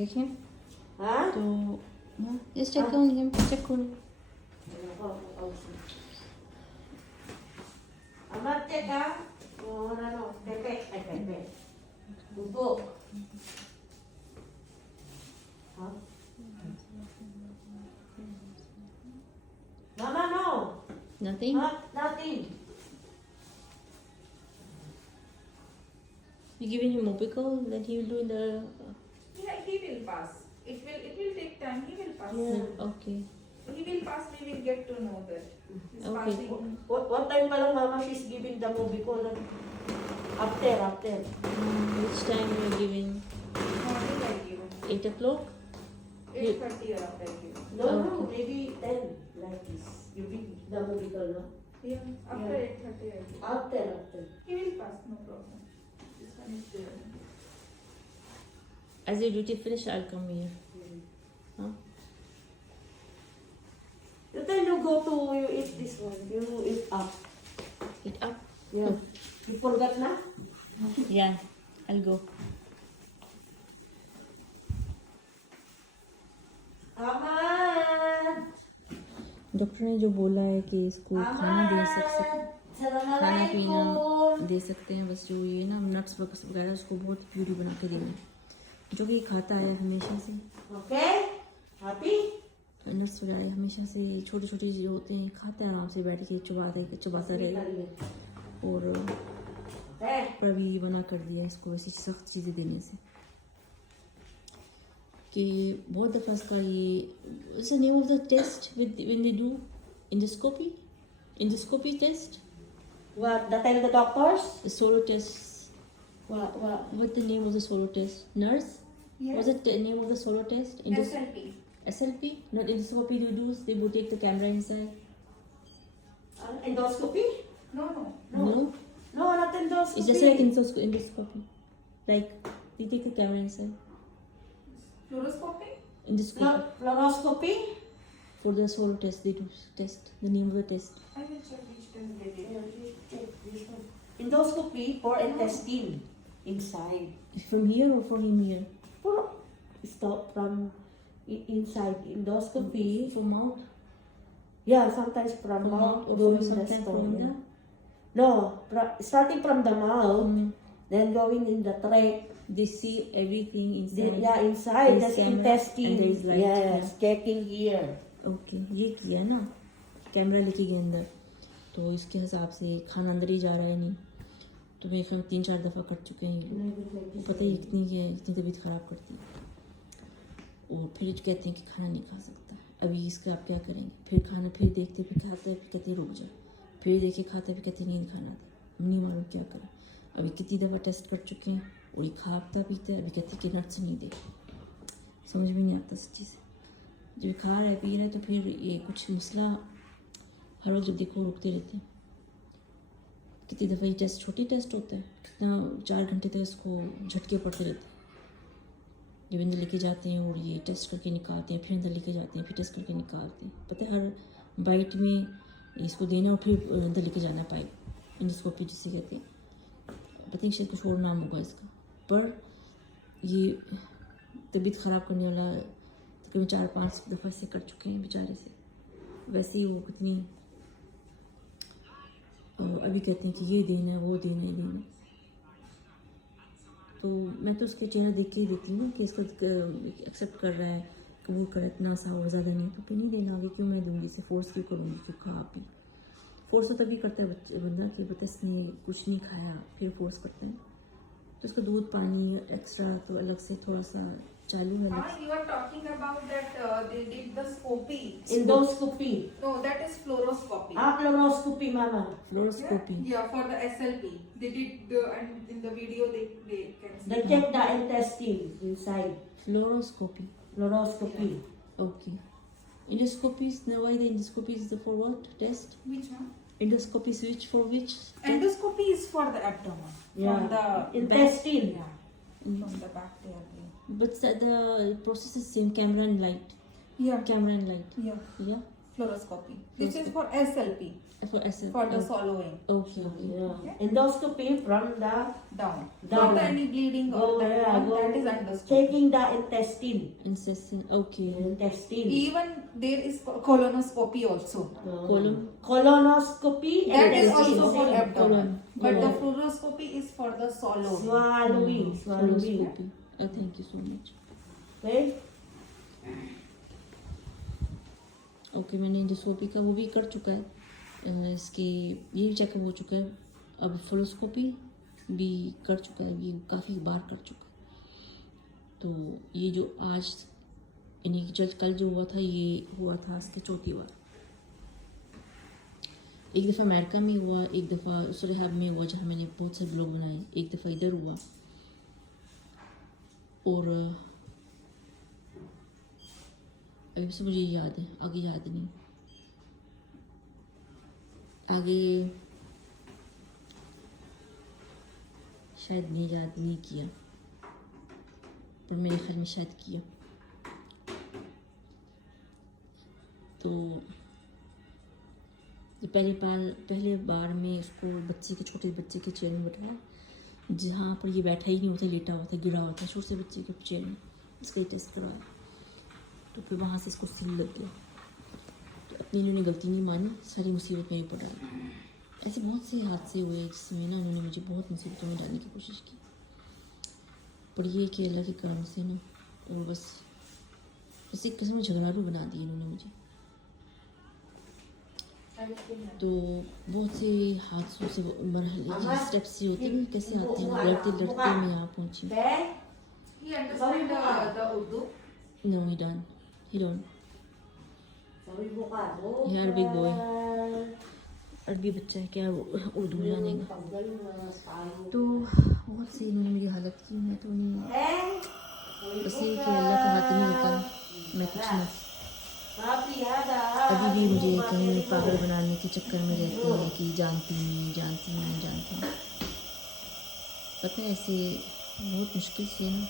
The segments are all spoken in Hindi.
देखें हाँ तो just check on him, check on. Amat ka? Oh, ano, pepe, ay pepe. Bubok. Ha? Mama, no. Nothing. Nothing. You giving him Mobico that he will do in the. Yeah, he will pass. It will take time. He will pass. Yeah. Okay. He will pass. We will get to know that. He's Okay. passing. What time pa lang mama she's giving the movie ko? After. Which time you are giving? Morning I give. 8 o'clock. 8:30 around I give. No, maybe 10 like this. You bring the movie ko, no? Yeah. After Yeah. 8:30 I give. After. He will pass. No problem. This one is there. As your duty finish, I'll come here. Huh? You tell you go to, you eat this one. You eat up. Eat up. Yeah. You forgot na? Yeah, I'll go. Aman! Doctor ने जो बोला है कि इसको खाना दे सकते, खाना पीना दे सकते हैं, बस जो ये ना नट्स वगैरह उसको बहुत प्यूरी बना के देनी, जो कि खाता है हमेशा से। Okay? Happy? नट्स वगैरह हमेशा से छोटे छोटे जो होते हैं खाते हैं आराम से बैठ के चबाता रहेगा। और Okay. पर अभी मना कर दिया इसको ऐसी सख्त चीज़ें देने से कि बहुत दफ़ा इसका ये it's the name of the test with when they do endoscopy test, What? That tell the doctors? the solo test. What? What's the name of the solo test? Nurse? Yes. What's the name of the solo test? SLP. SLP? Not endoscopy you do, they would take the camera inside. Endoscopy? No. No? No, not endoscopy. It's just like endoscopy. Like, they take the camera inside. Fluoroscopy? Endoscopy. Fluoroscopy? For the solo test, they do test. The name of the test. I will check which test they did. Endoscopy for intestine inside. From here or from here? Stop from inside. Endoscopy From mouth? Yeah, sometimes from From mouth mouth or going in the sometimes from stomach. the? No, starting from the mouth, then going in the trach. They see everything inside. Yeah, inside There's that's camera intestine. and there is light, Yes, yeah. checking here. Okay, ये किया ना, कैमरा लेके गए अंदर, तो इसके हिसाब से खाना अंदर ही जा रहा है नहीं, तो मेरे ख्याल 3-4 दफ़ा कर चुके हैं ये लोग। पता ही इतनी तबीयत ख़राब करती है। और फिर कहते हैं कि खाना नहीं खा सकता, अभी इसका आप क्या करेंगे? फिर खाना फिर देखते फिर खाता है, फिर कहते हैं रुक जाओ, फिर देखे खाता है, फिर कहते हैं नींद खाना था, नहीं मालूम क्या करें। अभी कितनी दफ़ा टेस्ट कर चुके हैं और ये खाता पीता है, अभी कहते हैं कि नट्स नहीं दे, समझ में नहीं आता सच्ची से। जब खा रहा है पी रहा है तो फिर ये कुछ मसला हर वक्त जब देखो रुकते रहते हैं। कितनी दफ़ा ये टेस्ट छोटी टेस्ट होता है, कितना 4 घंटे तक इसको झटके पड़ते रहते हैं। जब अंदर लेके जाते हैं और ये टेस्ट करके निकालते हैं, फिर अंदर लेके जाते हैं, फिर टेस्ट करके निकालते हैं। पता है हर बाइट में इसको देना और फिर अंदर लेके जाना पाइप, एंडोस्कोपी जिसे कहते हैं। पता नहीं शायद कुछ और नाम होगा इसका, पर ये तबीयत ख़राब करने वाला तकरीबन 4-5 दफ़ा से कर चुके हैं बेचारे से। वैसे ही वो कितनी अभी कहते हैं कि ये देना है, वो देना है, देना है। तो मैं तो उसके चेहरा देख के ही देती हूँ कि इसको एक्सेप्ट कर रहा है, कबूल कर इतना सा और ज़्यादा नहीं, तो फिर नहीं देना, आगे क्यों मैं दूँगी इसे, फोर्स क्यों करूँगी कि खा पी। फोर्स तो तभी करता है बंदा कि बता इसने कुछ नहीं खाया, फिर फोर्स करते हैं। तो उसका दूध पानी एक्स्ट्रा तो अलग से थोड़ा सा चालू है। You are talking about that they did the scopy. Endoscopy. No, that is fluoroscopy. Fluoroscopy, mama. Fluoroscopy. Yeah, for the SLP. They did the, and in the video they can see. They check the intestine inside. Fluoroscopy. Fluoroscopy. Okay. Endoscopy is now why the endoscopy is the for what test? Which one? Endoscopy is which for which? Endoscopy is for the abdomen. Yeah. From the Intestine. Yeah. From the back they are doing. But the process is same, camera and light. Yeah. Camera and light. Yeah. Yeah. fluoroscopy. This is for SLP, For SL. for the swallowing. Okay, okay. Yeah. Endoscopy from the Down. Down. Not any bleeding or that one, that is understood. taking the intestine. Incessant. Okay. Intestine. Even there is colonoscopy also. Colon. Colonoscopy. That and is also for intestine. abdomen. But the Colon. fluoroscopy is for the swallowing. Swallowing. Swallowing. Fluoroscopy. Thank you so much. Right? Okay मैंने इंडोस्कोपी का वो भी कर चुका है, इसके ये भी चेकअप हो चुका है, अब फ्लोस्कोपी भी कर चुका है, ये काफ़ी बार कर चुका है। तो ये जो आज यानी कि कल जो हुआ था ये हुआ था इसकी चौथी बार। एक दफ़ा अमेरिका में हुआ, एक दफ़ा सुरहब में हुआ जहाँ मैंने बहुत से ब्लॉग बनाए, एक दफ़ा इधर हुआ, और अभी से मुझे याद है, आगे याद नहीं। आगे शायद नहीं याद नहीं किया, पर मेरे ख्याल में शायद किया। तो पहले बार में उसको बच्चे के छोटे बच्चे के चेयर में बैठाया, जहाँ पर ये बैठा ही नहीं होता, लेटा हुआ था, गिरा हुआ था छोटे बच्चे के चेयर में, इसका टेस्ट करवाया। तो फिर वहाँ से इसको सिल लग गया। तो अपनी इन्होंने गलती नहीं मानी, सारी मुसीबत मेरे ऊपर डाली। ऐसे बहुत से हादसे हुए जिसमें ना उन्होंने मुझे बहुत मुसीबतों में डालने की कोशिश की, पर ये कि अल्लाह के करम से ना, और बस एक किस्म में झगड़ालू बना दिया इन्होंने मुझे। तो बहुत से हादसों से मरहले स्टेप से होते हैं, कैसे आते हैं, लड़ते लड़ते मैं यहाँ पहुँची। He understand the Urdu? No, he don't. He are a big boy. अरबी बच्चा है क्या वो उर्दू जानेगा। तो बहुत से इन्होंने मेरी हालत की, मैं तो नहीं, बस ये कि अल्लाह का हाथ नहीं होता, मैं कुछ नहीं। अभी भी मुझे कहीं पागल बनाने के चक्कर में रहती है कि जानती नहीं। पता है ऐसे बहुत मुश्किल से ना,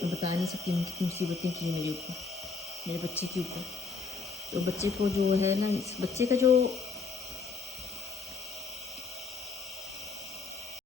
मैं बता नहीं सकती कितनी मुसीबतें की मेरे ऊपर, मेरे बच्चे के ऊपर। तो बच्चे को जो है ना, इस बच्चे का जो